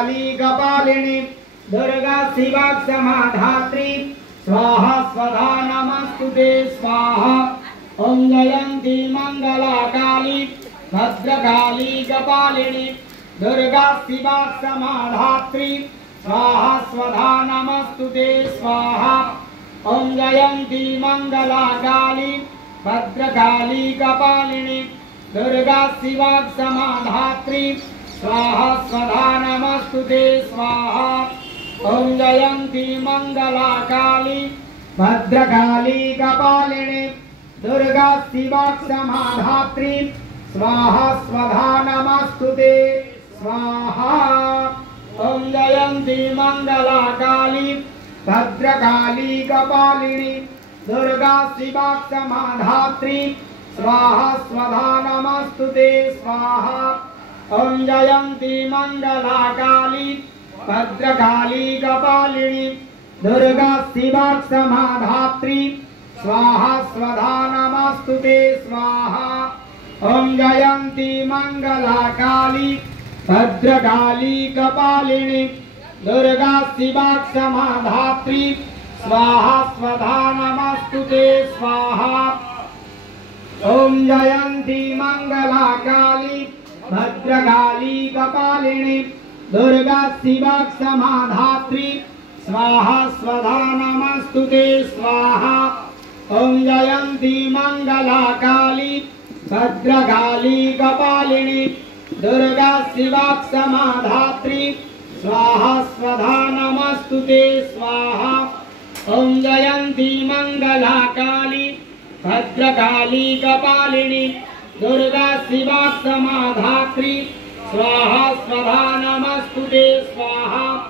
काली कपालिनी दुर्गा शिवा समाधात्री स्वाहा स्वधा नमस्तुते स्वाहा। ओम जयंती मंगला काली भद्रकाली कपालिनी दुर्गा शिवा समाधात्री स्वाहा स्वधा नमस्तुते स्वाहा। ओम जयंती मंगला काली भद्रकाली कपालिनी दुर्गा शिवा समाधात्री स्वाहा स्वधा नमस्तुते स्वाहा। ओम जयंती मंगला काली भद्रकाली कपालिनी दुर्गा शिवा समाधात्री स्वाहा स्वधा नमस्तुते स्वाहा। ओम जयंती मंगला काली भद्रकाली कपालिनी दुर्गा शिवा समाधात्री स्वाहा स्वधा नमस्तुते स्वाहा। ओम जयंती मंगला काली भद्रकाली कपालिनी दुर्गा शिवा समाधात्री स्वाहा स्वधा नमस्तुते स्वाहा। ओम जयंती मंगला काली भद्रकाली कपालिनी दुर्गा शिवा समाधात्री स्वाहा स्वधा नमस्तुते स्वाहा। ओम जयंती मंगला काली भद्रकाली कपालिनी दुर्गा शिवा समाधात्री स्वाहा स्वधा नमस्तुते स्वाहा। ओम जयंती मंगला काली भद्रकाली कपालिनी दुर्गा शिवा समाधात्री स्वाहा स्वधा नमस्तुते स्वाहा। ओम जयंती मंगला काली भद्रकाली कपालिनी दुर्गा शिवा समाधात्री स्वाहा स्वधा नमस्तुते स्वाहा।